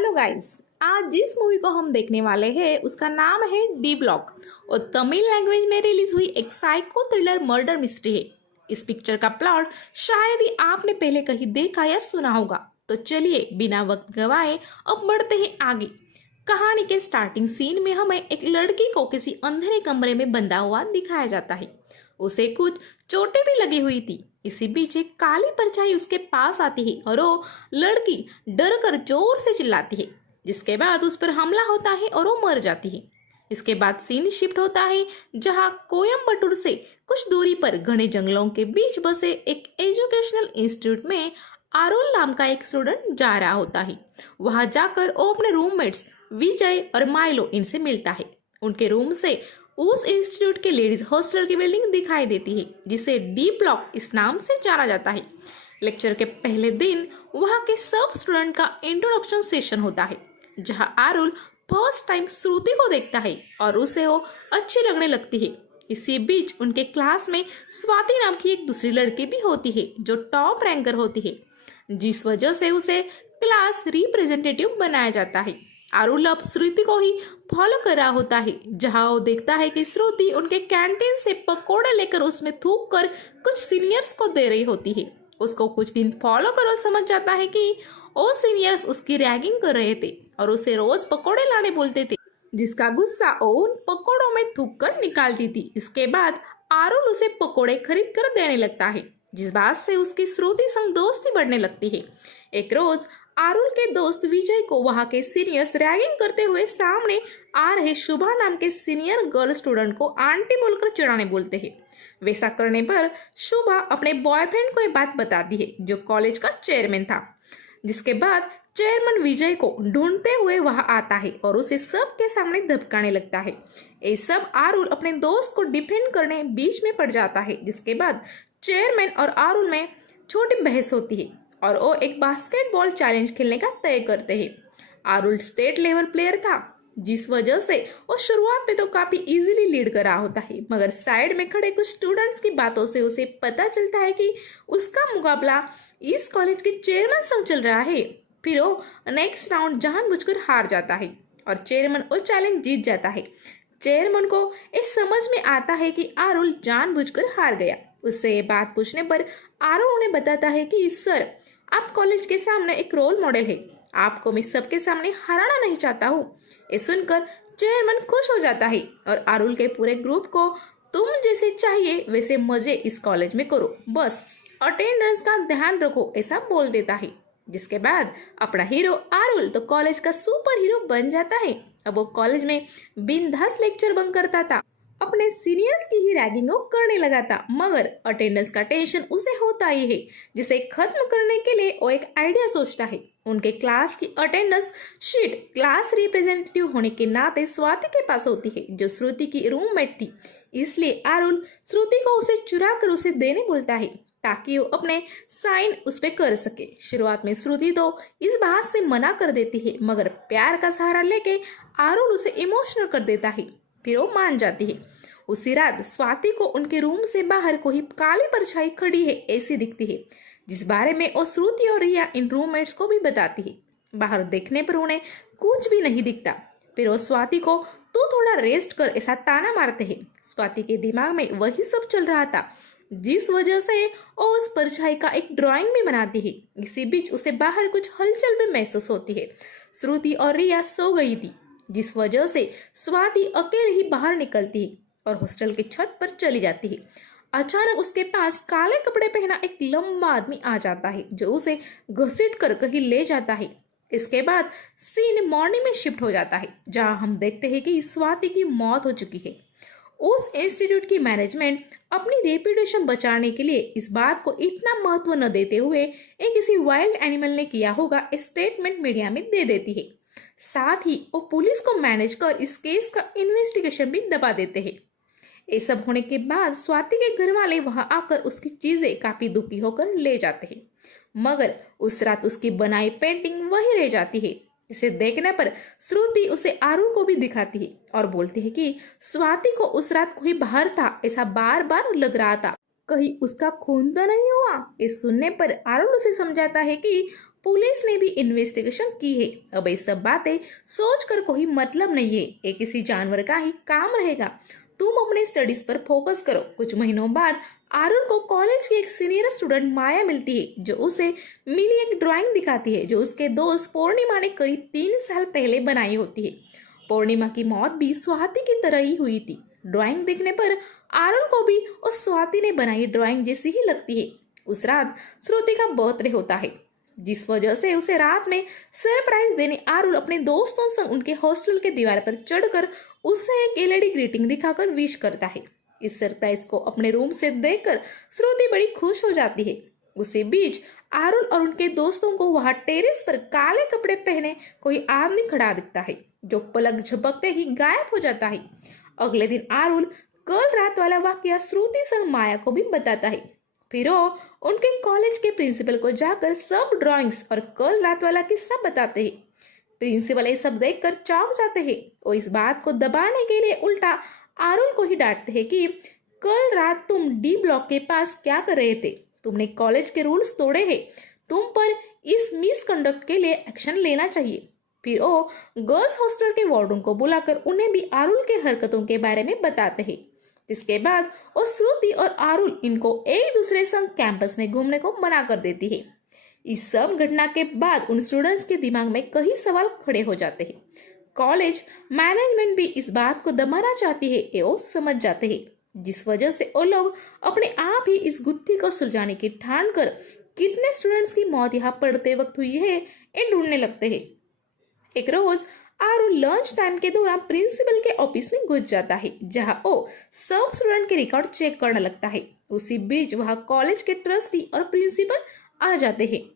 Hello guys. आज जिस movie को हम देखने वाले हैं उसका नाम है डी ब्लॉक और तमिल लैंग्वेज में रिलीज हुई एक साइको थ्रिलर मर्डर मिस्ट्री है। इस पिक्चर का प्लॉट शायद ही आपने पहले कहीं देखा या सुना होगा, तो चलिए बिना वक्त गवाए अब बढ़ते हैं आगे। कहानी के स्टार्टिंग सीन में हमें एक लड़की को किसी अंधेरे कमरे में बंधा हुआ दिखाया जाता है। उसे कुछ चोटें भी लगी हुई थी। इसी बीच एक काली परछाई उसके पास आती है और वो लड़की डर कर जोर से चिल्लाती है, जिसके बाद उस पर हमला होता है और वो मर जाती है। इसके बाद सीन शिफ्ट होता है जहां कोयम्बटूर से कुछ दूरी पर घने जंगलों के बीच बसे एक एजुकेशनल इंस्टीट्यूट में आरुल नाम का एक स्टूडेंट जा रहा होता है। वहां जाकर वो अपने रूममेट्स विजय और माइलो इनसे मिलता है। उनके रूम से उस इंस्टीट्यूट के लेडीज हॉस्टल की बिल्डिंग दिखाई देती है, जिसे डी ब्लॉक इस नाम से जाना जाता है। लेक्चर के पहले दिन वहाँ के सब स्टूडेंट का इंट्रोडक्शन सेशन होता है, जहाँ आरुल फर्स्ट टाइम श्रुति को देखता है और उसे वो अच्छी लगने लगती है। इसी बीच उनके क्लास में स्वाति नाम की एक दूसरी लड़की भी होती है जो टॉप रैंकर होती है, जिस वजह से उसे क्लास रिप्रेजेंटेटिव बनाया जाता है। आरुल अब श्रुति को ही फॉलो कर रहा होता है, जहां वो देखता है कि श्रुति उनके कैंटीन से पकोड़े लेकर उसमें थूक कर कुछ सीनियर्स को दे रही होती है। उसको कुछ दिन फॉलो कर समझ जाता है कि वो सीनियर्स उसकी रैगिंग कर रहे थे और उसे रोज पकोड़े लाने बोलते थे, जिसका गुस्सा वो उन पकोड़ों में थूक कर निकालती थी। इसके बाद आरुल उसे पकोड़े खरीद कर देने लगता है, जिस बात से उसकी श्रुति संग दोस्ती बढ़ने लगती है। एक रोज आरुल के दोस्त विजय को वहां के सीनियर्स रैगिंग करते हुए सामने आ रहे शुभा नाम के सीनियर गर्ल स्टूडेंट को आंटी बोलकर चिढ़ाने बोलते हैं। वैसा करने पर शुभा अपने बॉयफ्रेंड को ये बात बताती है, जो कॉलेज का चेयरमैन था। जिसके बाद चेयरमैन विजय को ढूंढते हुए वहां आता है और उसे सबके सामने धमकाने लगता है। ये सब आरुल अपने दोस्त को डिफेंड करने बीच में पड़ जाता है। जिसके बाद चेयरमैन और आरुल में छोटी बहस होती है और वो एक बास्केटबॉल चैलेंज खेलने का तय करते हैं। आरुल स्टेट लेवल प्लेयर था, जिस वजह से वो शुरुआत में तो काफी इजीली लीड कर रहा होता है, मगर साइड में खड़े कुछ स्टूडेंट्स की बातों से उसे पता चलता है कि उसका मुकाबला इस कॉलेज के चेयरमैन संग चल रहा है। फिर वो नेक्स्ट राउंड जानबूझकर हार जाता है और चेयरमैन वो चैलेंज जीत जाता है। चेयरमैन को इस समझ में आता है कि आरुल जानबूझकर हार गया। उससे ये बात पूछने पर आरुल उन्हें बताता है कि सर, आप कॉलेज के सामने एक रोल मॉडल है, आपको मैं सबके सामने हराना नहीं चाहता हूँ। ये सुनकर चेयरमैन खुश हो जाता है और आरुल के पूरे ग्रुप को तुम जैसे चाहिए वैसे मजे इस कॉलेज में करो, बस अटेंडेंस का ध्यान रखो, ऐसा बोल देता है। जिसके बाद अपना हीरो आरुल तो कॉलेज का सुपर हीरो बन जाता है। अब वो कॉलेज में बिंदास लेक्चर बंक करता था, अपने सीनियर्स की ही रैगिंग करने लगा था, मगर अटेंडेंस का टेंशन उसे होता ही है, जिसे खत्म करने के लिए वो एक आइडिया सोचता है। उनके क्लास की अटेंडेंस शीट क्लास रिप्रेजेंटेटिव होने के नाते स्वाति के पास होती है, जो श्रुति की रूममेट थी। इसलिए आरुल श्रुति को उसे चुरा कर उसे देने बोलता है, ताकि वो अपने साइन उस पर कर सके। शुरुआत में श्रुति तो इस बात से मना कर देती है, मगर प्यार का सहारा लेके आरुल उसे इमोशनल कर देता है। फिर वो मान जाती है। उसी रात स्वाति को उनके रूम से बाहर कोई काली परछाई खड़ी है ऐसी दिखती है, जिस बारे में वो श्रुति और रिया इन रूममेट्स को भी बताती है। बाहर देखने पर उन्हें कुछ भी नहीं दिखता। फिर वो स्वाति को तू थोड़ा रेस्ट कर ऐसा ताना मारते हैं। स्वाति के दिमाग में वही सब चल रहा था, जिस वजह से वो उस परछाई का एक ड्राइंग भी बनाती है। इसी बीच उसे बाहर कुछ हलचल भी महसूस होती है। श्रुति और रिया सो गई थी, जिस वजह से स्वाति अकेले ही बाहर निकलती है और हॉस्टल की छत पर चली जाती है। अचानक उसके पास काले कपड़े पहना एक लंबा आदमी आ जाता है, जो उसे घसीट कर कहीं ले जाता है। इसके बाद सीन मॉर्निंग में शिफ्ट हो जाता है, जहां हम देखते हैं कि स्वाति की मौत हो चुकी है। उस इंस्टीट्यूट की मैनेजमेंट अपनी रेपुटेशन बचाने के लिए इस बात को इतना महत्व न देते हुए एक किसी वाइल्ड एनिमल ने किया होगा स्टेटमेंट मीडिया में दे देती है। साथ ही वो पुलिस को मैनेज कर इस केस का इन्वेस्टिगेशन भी दबा देते हैं। ये सब होने के बाद स्वाति के घर वाले वहां आकर उसकी चीजें काफी दुखी होकर ले जाते हैं, मगर उस रात उसकी बनाई पेंटिंग वही रह जाती है। इसे देखने पर श्रुति उसे आरुल को भी दिखाती है और बोलती है कि स्वाति को उस रात कोई बाहर था, ऐसा बार बार लग रहा था, कहीं उसका खून तो नहीं हुआ। इस सुनने पर आरुल उसे समझाता है कि पुलिस ने भी इन्वेस्टिगेशन की है। अब ये सब बातें सोचकर कोई मतलब नहीं है, ये किसी जानवर का ही काम रहेगा। तुम अपने स्टडीज पर फोकस करो। कुछ महीनों बाद आरुण को कॉलेज की एक सीनियर स्टूडेंट माया मिलती है, जो उसे मिली एक ड्राइंग दिखाती है जो उसके दोस्त पूर्णिमा ने करीब 3 साल पहले बनाई होती है। पूर्णिमा की मौत भी स्वाति की तरह ही हुई थी। ड्राइंग देखने पर आरुण को भी उस स्वाति ने बनाई ड्राइंग जैसी ही लगती है। उस रात श्रुति का बर्थडे होता है, जिस वजह से उसे रात में सरप्राइज देने आरुण अपने दोस्तों संग उनके हॉस्टल के दीवार पर चढ़कर उसे एक एलईडी ग्रीटिंग दिखाकर विश करता है। इस सरप्राइज को अपने रूम से देखकर श्रुति बड़ी खुश हो जाती है। उसी बीच आरुण और उनके दोस्तों को वहां टेरेस पर काले कपड़े पहने कोई आदमी खड़ा दिखता है, जो पलक झपकते ही गायब हो जाता है। अगले दिन आरुण कल रात वाला वाकया श्रुति संग माया को भी बताता है। फिर वो उनके कॉलेज के प्रिंसिपल को जाकर सब ड्राइंग्स और कल रात वाला किस्सा बताते हैं। प्रिंसिपल ये सब देखकर चौंक जाते हैं। वो इस बात को दबाने के लिए उल्टा आरुण को ही डांटते हैं कि कल रात तुम डी ब्लॉक के पास क्या कर रहे थे? तुमने कॉलेज के रूल्स तोड़े हैं। तुम पर इस मिसकंडक्ट के लिए एक्शन लेना चाहिए। फिर वो गर्ल्स हॉस्टल के वार्डन को बुलाकर उन्हें भी आरुण के हरकतों के बारे में बताते हैं। इसके बाद वो श्रुति और आरुण इनको एक दूसरे संग कैंपस में घूमने को मना कर देती है। इस सब घटना के बाद उन स्टूडेंट्स के दिमाग में कई सवाल खड़े हो जाते हैं। कॉलेज मैनेजमेंट भी इस बात को दबाना चाहती है, ये वो समझ जाते हैं, जिस वजह से वो लोग अपने आप ही इस गुत्थी को सुलझाने की ठान कर कितने स्टूडेंट्स की मौत यहाँ पढ़ते वक्त हुई है ये ढूंढने लगते हैं। एक रोज आरुण लंच टाइम के दौरान प्रिंसिपल के ऑफिस में घुस जाता है, जहां वो सब स्टूडेंट के रिकॉर्ड चेक करने लगता है। उसी बीच वहां कॉलेज के ट्रस्टी और प्रिंसिपल आ जाते हैं।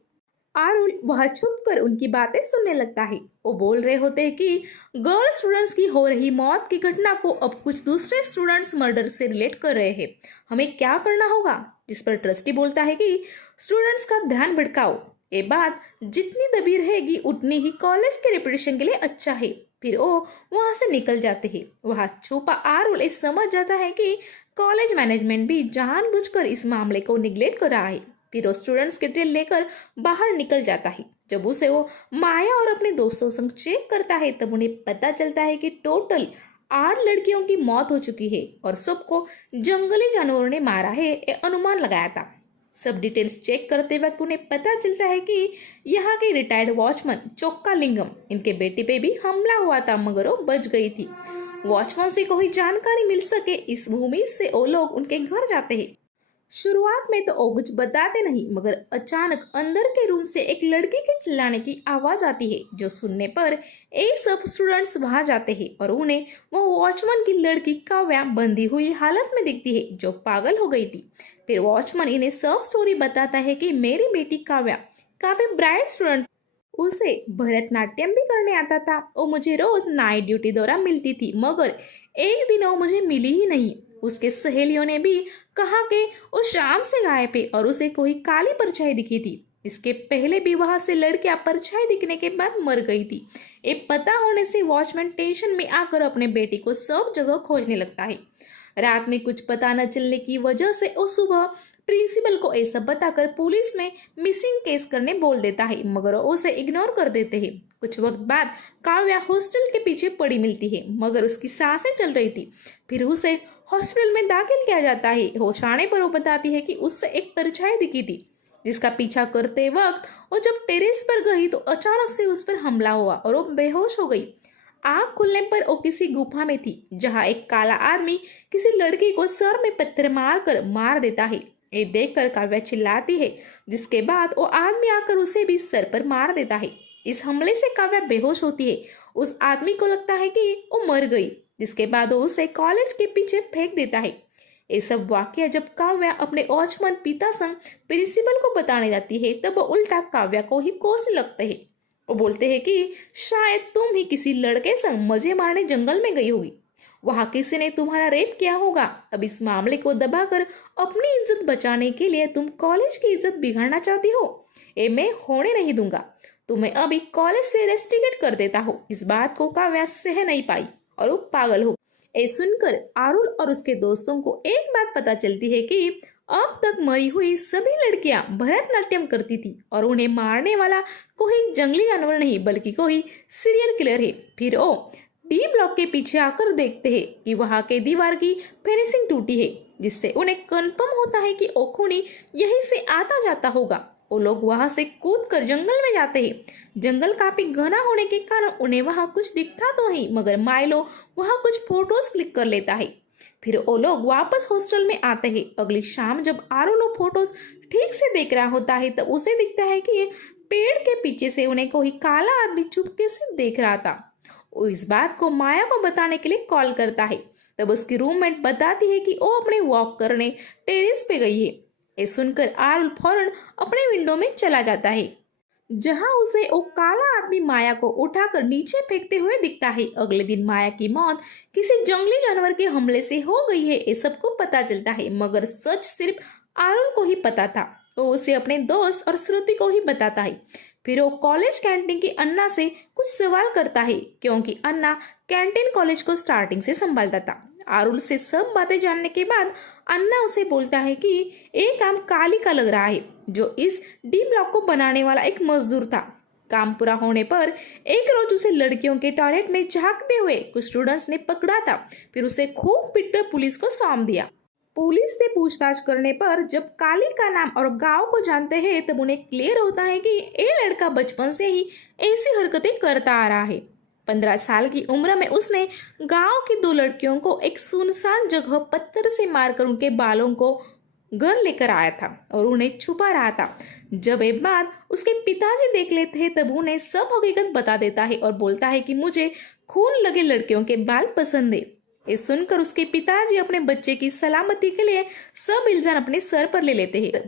आरुण वहां छुप कर उनकी बातें सुनने लगता है। वो बोल रहे होते हैं कि गर्ल स्टूडेंट्स की हो रही मौत की घटना को अब कुछ दूसरे स्टूडेंट्स मर्डर से रिलेट कर रहे हैं। हमें क्या करना होगा? जिस पर ट्रस्टी बोलता है कि स्टूडेंट्स का ध्यान भटकाओ। ये बात जितनी दबी रहेगी उतनी ही कॉलेज के रेपुटेशन के लिए अच्छा है। फिर वो वहां से निकल जाते हैं। वहां छुपा आरुण समझ जाता है कि कॉलेज मैनेजमेंट भी जानबूझकर इस मामले को निगलेक्ट कर रहा है। फिर वो स्टूडेंट्स के डिटेल लेकर बाहर निकल जाता है। जब उसे वो माया और अपने दोस्तों संग चेक करता है, तब उन्हें पता चलता है कि टोटल 8 लड़कियों की मौत हो चुकी है और सबको जंगली जानवरों ने मारा है, ये अनुमान लगाया था। सब डिटेल्स चेक करते वक्त उन्हें पता चलता है कि यहाँ के रिटायर्ड वॉचमैन चोक्का लिंगम, इनके बेटे पे भी हमला हुआ था, मगर वो बच गई थी। वॉचमैन से कोई जानकारी मिल सके इस उम्मीद से वो लोग उनके घर जाते हैं। शुरुआत में तो वो कुछ बताते नहीं, मगर अचानक अंदर के रूम से एक लड़की के चिल्लाने की आवाज आती है, जो सुनने पर ये सब स्टूडेंट्स वहां जाते हैं और उन्हें वो वॉचमैन की लड़की काव्या बंधी हुई हालत में दिखती है, जो पागल हो गई थी। फिर वॉचमैन इन्हें सब स्टोरी बताता है कि मेरी बेटी काव्या काफी ब्राइट स्टूडेंट, उसे भरतनाट्यम भी करने आता था। वो मुझे रोज नाइट ड्यूटी दौरान मिलती थी, मगर एक दिन वो मुझे मिली ही नहीं। उसके सहेलियों ने भी कहा कि वो शाम से गायब है और उसे कोई काली परछाई दिखी थी। इसके पहले भी वहां से लड़कियां परछाई दिखने के बाद मर गई थी। ये पता होने से वॉचमैन टेंशन में आकर अपने बेटी को सब जगह खोजने लगता है। रात में कुछ पता न चलने की वजह से वो सुबह प्रिंसिपल को ऐसा बताकर पुलिस में मिसिंग केस करने बोल देता है, मगर वो उसे इग्नोर कर देते हैं। कुछ वक्त बाद काव्या हॉस्टल के पीछे पड़ी मिलती है, मगर उसकी सांसें चल रही थी। फिर उसे हॉस्पिटल में दाखिल किया जाता है। होश आने पर वो बताती है कि उससे एक परछाई दिखी थी, जिसका पीछा करते वक्त वो जब टेरेस पर गई तो अचानक से उस पर हमला हुआ और वो बेहोश हो गई। आँख खुलने पर वो किसी गुफा में थी, जहाँ एक काला आदमी किसी लड़की को सर में पत्थर मार देता है। ये देखकर काव्या चिल्लाती है, जिसके बाद वो आदमी आकर उसे भी सर पर मार देता है। इस हमले से काव्या बेहोश होती है। उस आदमी को लगता है कि वो मर गई, जिसके बाद वो उसे कॉलेज के पीछे फेंक देता है। ये सब वाकया जब काव्या अपने वॉचमैन पिता संग प्रिंसिपल को बताने जाती है, तब वो उल्टा काव्या को ही कोसने लगते हैं। वो बोलते हैं कि शायद तुम ही किसी लड़के संग मजे मारने जंगल में गई होगी, वहां किसी ने तुम्हारा रेप किया होगा। अब इस मामले को दबाकर अपनी इज्जत बचाने के लिए तुम कॉलेज की इज्जत बिगाड़ना चाहती हो। ये मैं होने नहीं दूंगा। तुम्हें अभी कॉलेज से रेस्टिकेट कर देता हूँ। इस बात को काव्या सह नहीं पाई और वो पागल हो। ये सुनकर आरुण और उसके दोस्तों को एक बात पता चलती है कि अब तक मरी हुई सभी लड़कियां भरतनाट्यम करती थी और उन्हें मारने वाला कोई जंगली जानवर नहीं बल्कि कोई सीरियल किलर है। फिर वो डी ब्लॉक के पीछे आकर देखते हैं कि वहां के दीवार की फिनिशिंग टूटी है, जिससे उन्हें कंफर्म होता है कि वो खूनी यहीं से आता जाता होगा। वो लोग वहां से कूद कर जंगल में जाते हैं। जंगल काफी घना होने के कारण उन्हें वहां कुछ दिखता तो नहीं, मगर माइलो वहां कुछ फोटोज क्लिक कर लेता है। फिर वो लोग वापस हॉस्टल में आते हैं। अगली शाम जब आरुल फोटोज ठीक से देख रहा होता है तब उसे दिखता है कि पेड़ के पीछे से उन्हें कोई काला आदमी चुपके से देख रहा था। वो इस बात को माया को बताने के लिए कॉल करता है। तब उसकी रूममेट बताती है कि वो अपने वॉक करने टेरेस पे गई है। ये सुनकर आरुल फौरन अपने विंडो में चला जाता है, जहां उसे वो काला आदमी माया को उठाकर नीचे फेंकते हुए दिखता है। अगले दिन माया की मौत किसी जंगली जानवर के हमले से हो गई है, ये सबको पता चलता है, मगर सच सिर्फ आरुल को ही पता था। वो उसे अपने दोस्त और श्रुति को ही बताता है। फिर वो कॉलेज कैंटीन की अन्ना से कुछ सवाल करता है, क्योंकि अन्ना कैंटीन कॉलेज को स्टार्टिंग से संभालता था। आरुल से सब बातें जानने के बाद अन्ना उसे बोलता है कि एक काम काली का लग रहा है, जो इस डी ब्लॉक को बनाने वाला एक मजदूर था। काम पूरा होने पर एक रोज उसे लड़कियों के टॉयलेट में झांकते हुए कुछ स्टूडेंट्स ने पकड़ा था। फिर उसे खूब पीटकर पुलिस को सौंप दिया। पुलिस से पूछताछ करने पर जब काली का नाम और गांव को जानते हैं तब उन्हें क्लियर होता है कि ये लड़का बचपन से ही ऐसी हरकतें करता आ रहा है। 15 साल की उम्र में उसने गांव की 2 लड़कियों को एक सुनसान जगह पत्थर से मारकर उनके बालों को घर लेकर आया था और उन्हें छुपा रहा था। जब एक बात उसके पिताजी देख लेते हैं तब उन्हें सब हकीकत बता देता है और बोलता है कि मुझे खून लगे लड़कियों के बाल पसंद है। ये सुनकर उसके पिताजी अपने बच्चे की सलामती के लिए सब इल्जाम अपने सर पर ले लेते हैं।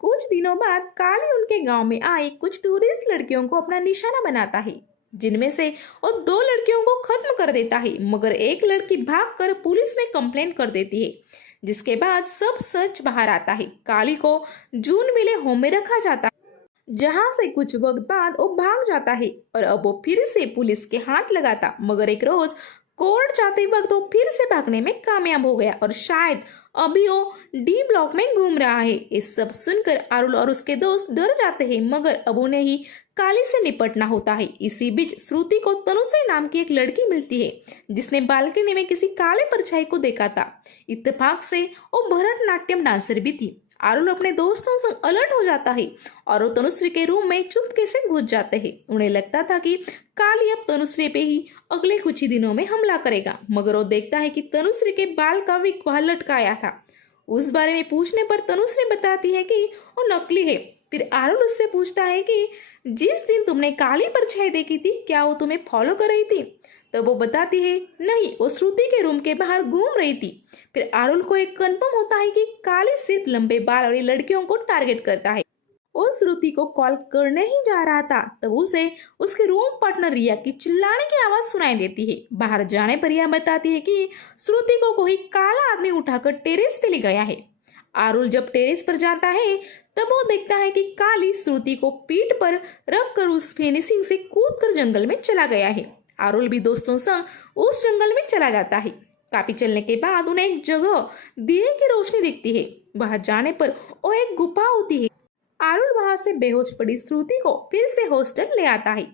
कुछ दिनों बाद काली उनके गांव में आई कुछ टूरिस्ट लड़कियों को अपना निशाना बनाता है, जिनमें से वो 2 लड़कियों को खत्म कर देता है, मगर एक लड़की भागकर पुलिस में कंप्लेंट कर देती है, जिसके बाद सब सच बाहर आता है। काली को जून मिले होम में रखा जाता है, जहां से कुछ वक्त बाद वो भाग जाता है और अब वो फिर से पुलिस के हाथ लगाता, मगर एक रोज कोर्ट जाते वक्त वो फिर से भागने में कामयाब हो गया और शायद अभी वो डी ब्लॉक में घूम रहा है। ये सब सुनकर आरुल और उसके दोस्त डर जाते हैं, मगर अब उन्हें ही काली से निपटना होता है। इसी बीच श्रुति को तनुश्री नाम की एक लड़की मिलती है, जिसने बालकनी में किसी काले परछाई को देखा था। इत्तेफाक से वो भरतनाट्यम डांसर भी थी। आरुल अपने दोस्तों से अलर्ट हो जाता है और वो तनुश्री के रूम में चुपके से घुस जाते हैं। उन्हें लगता था कि काली अब तनुश्री पे ही अगले कुछ ही दिनों में हमला करेगा, मगर वो देखता है कि तनुश्री के बाल का विग वहां लटकाया था। उस बारे में पूछने पर तनुश्री बताती है कि वो नकली है। फिर आरुल उससे पूछता है कि जिस दिन तुमने काली परछाई देखी थी क्या वो तुम्हें फॉलो कर रही थी? तब वो बताती है नहीं, वो श्रुति के रूम के बाहर घूम रही थी। फिर आरुल को एक कंफर्म होता है कि काली सिर्फ लंबे बाल और लड़कियों को टारगेट करता है। वो श्रुति को कॉल करने ही जा रहा था तब उसे उसके रूम पार्टनर रिया की चिल्लाने की आवाज सुनाई देती है। बाहर जाने पर रिया बताती है कि श्रुति को कोई काला आदमी उठाकर टेरेस पे ले गया है। आरुल जब टेरेस पर जाता है तब वो देखता है कि काली श्रुति को पीठ पर रखकर उस फिनिशिंग से कूदकर जंगल में चला गया है। आरुल भी दोस्तों संग उस जंगल में चला जाता है। काफी चलने के बाद उन्हें एक जगह दिए की रोशनी दिखती है। वहां जाने पर वो एक गुफा होती है। आरुल वहां से बेहोश पड़ी श्रुति को फिर से हॉस्टल ले आता है।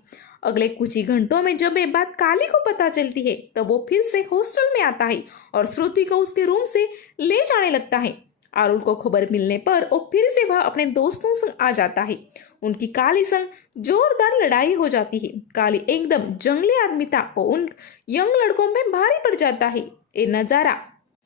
अगले कुछ ही घंटों में जब ये बात काली को पता चलती है तब वो फिर से हॉस्टल में आता है और श्रुति को उसके रूम से ले जाने लगता है। आरुल को खबर मिलने पर वो फिर से वह अपने दोस्तों संग आ जाता है। उनकी काली संग जोरदार लड़ाई हो जाती है। काली एकदम जंगली आदमी था और उन यंग लड़कों में भारी पड़ जाता है। ये नजारा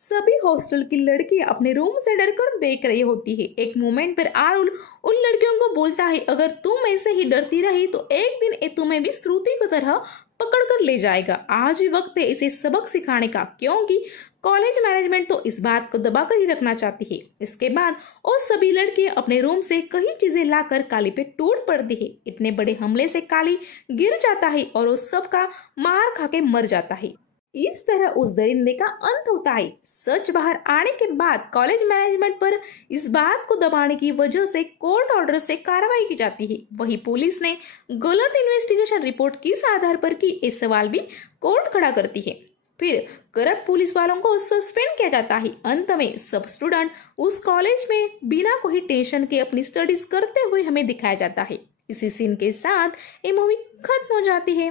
सभी हॉस्टल की लड़कियां अपने रूम से डरकर देख रही होती है। एक मोमेंट पर आरुल उन लड़कियों को बोलता है अगर तुम ऐसे ही डरती रही तो एक दिन ये तुम्हें भी श्रुति की तरह पकड़ कर ले जाएगा। आज ही वक्त है इसे सबक सिखाने का, क्योंकि कॉलेज मैनेजमेंट तो इस बात को दबाकर ही रखना चाहती है। इसके बाद वो सभी लड़के अपने रूम से कई चीजें लाकर काली पे टूट पड़ती है। इतने बड़े हमले से काली गिर जाता है और वो सबका मार खा के मर जाता है। इस तरह उस दरिंदे का अंत होता है। सच बाहर आने के बाद कॉलेज मैनेजमेंट पर इस बात को दबाने की वजह से कोर्ट ऑर्डर से कार्रवाई की जाती है। वही पुलिस ने गलत इन्वेस्टिगेशन रिपोर्ट किस आधार पर की, इस सवाल भी कोर्ट खड़ा करती है। फिर करप्ट पुलिस वालों को सस्पेंड किया जाता है। अंत में सब स्टूडेंट उस कॉलेज में बिना कोई टेंशन के अपनी स्टडीज करते हुए हमें दिखाया जाता है। इसी सीन के साथ ये मूवी खत्म हो जाती है।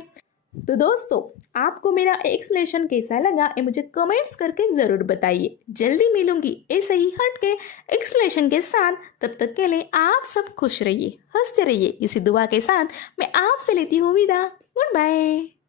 तो दोस्तों, आपको मेरा एक्सप्लेनेशन कैसा लगा ये मुझे कमेंट्स करके ज़रूर बताइए। जल्दी मिलूंगी ऐसे ही हटके एक्सप्लेनेशन के साथ। तब तक के लिए आप सब खुश रहिए, हंसते रहिए। इसी दुआ के साथ मैं आपसे लेती हूँ विदा। Good bye.